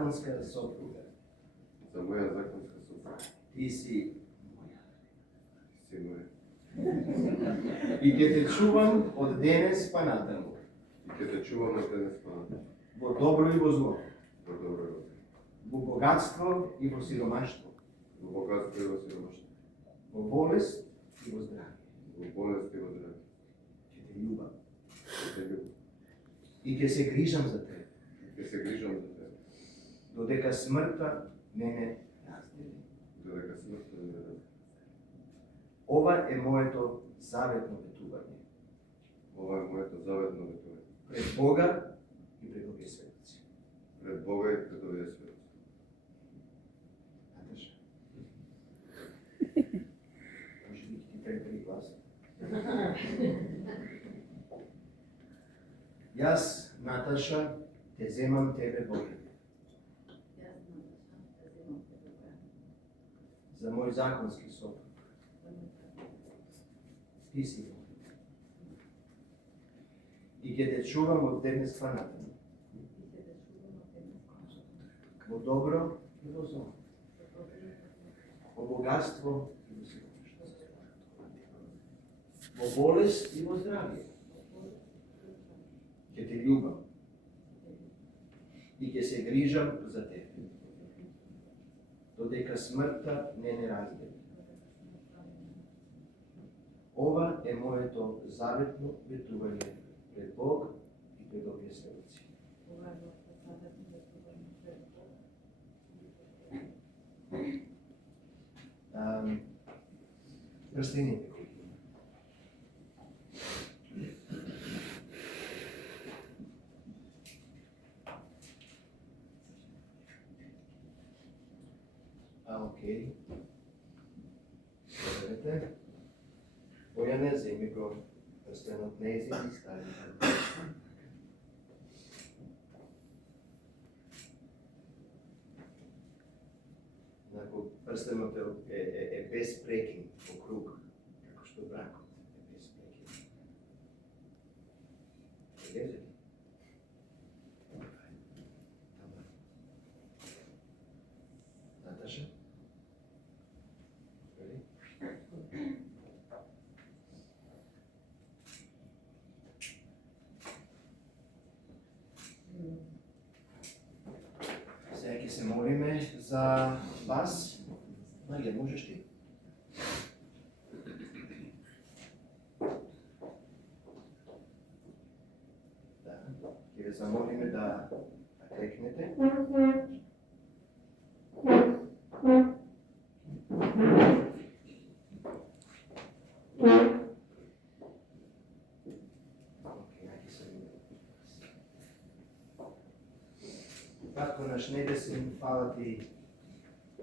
законска сопруга. За моја законска сопруга. Ти си моја. Си моја. И ќе те чувам од денес па натаму. И ќе те чувам од денес па натаму. Во добро и во зло. Во добро и во зло. Во богатство и во сиромаштво. Во богатство и во сиромаштво. Во болест и во здравје. Во болест и во здравје. Ќе те љубам. Ќе те љубам. И ќе се грижам за тебе. Ќе се грижам за тебе. Додека смртта мене раздели. Додека смртта мене раздели. Ова е моето заветно ветување. Ова е моето заветно ветување. Пред Бога и пред овие светоци. Пред Бога и пред овие светоци. Наташа. Може би ти треба да гласа. Јас, Наташа, те земам тебе, Боге. За мој законски сопруг. Ти си мој. И ќе те чувам од денес па натаму. Во добро и во зло. Во богатство и во сиромаштво. Во болест и во здравје. Ќе те љубам. И ќе се грижам за тебе. Додека смртта не раздели. Ова е моето заветно ветување пред Бог и пред овие светоци. Прстените кои има. Окей. Добрете. Бојане, земи го прстенот нези и стави. Нако прстенот е без прекин по круг, како што бракот е без прекин. Лезе? Наташа? Сега ќе се молиме за вас. Марија, можеш ти? Да, ќе ве замолиме да крекнете. Татко наш небесен, фала ти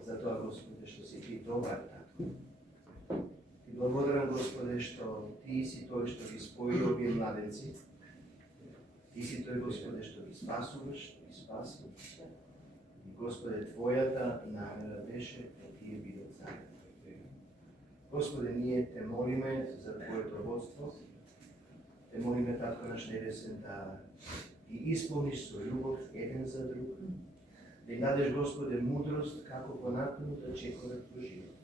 за тоа, Господе, што си ти добар, татко. Ти благодарам, Господе, што ти си тој што ги спои овие младенци. Ти си тој, Господе, што ги спасуваш, што ги спаси. И, Господе, твојата намера беше да тие бидат заедно. Господе, ние те молиме за твоето водство. Те молиме, татко наш небесен, да и исполниш со љубов еден за друг, да им дадеш, Господе, мудрост како понатаму да чекорат во живот.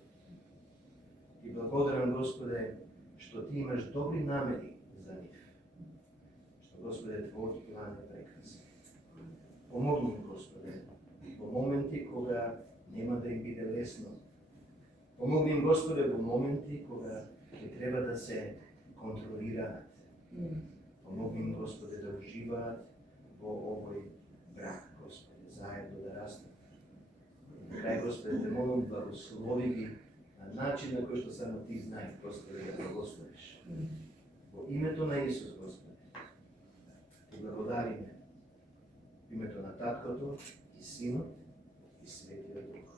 И благодарам, Господе, што ти имаш добри намери за нив. Што, Господе, твојот план е прекрасен. Помогни, Господе, во моменти кога нема да им биде лесно. Помогни им, Господе, во моменти кога ќе треба да се контролираат. Помогни им, Господе, да уживаат во овој брак, Господе, заедно да растат. Крај, Господе, те молам, благослови ги на начин на кој што само ти знаеш, Господе, да благословиш. Во името на Исус, Господе, ти благодариме. Во името на Таткото и Синот и Светиот Дух.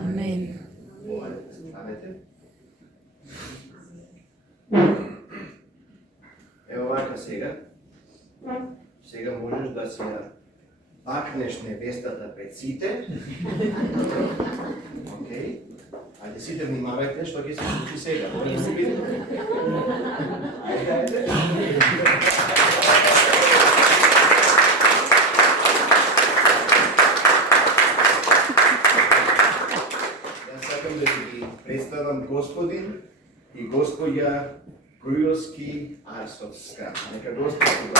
Амен. Мојте се станете. Ево вака сега. Сега можеш да си ја бакнеш невестата пред сите. Океј. Ајде сите внимавајте што ќе се случи сега. Може да се види. Ајде. представам господин и господја Груевски Арсовска. Нека Господ ги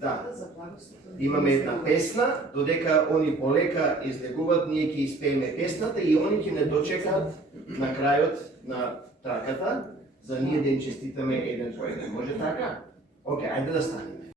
Да. Имаме една песна, додека они полека излегуваат, ние ќе испееме песната и они ќе не дочекаат на крајот на траката за ние да им честитаме еден по еден. Може така? Океј, ајде да станеме.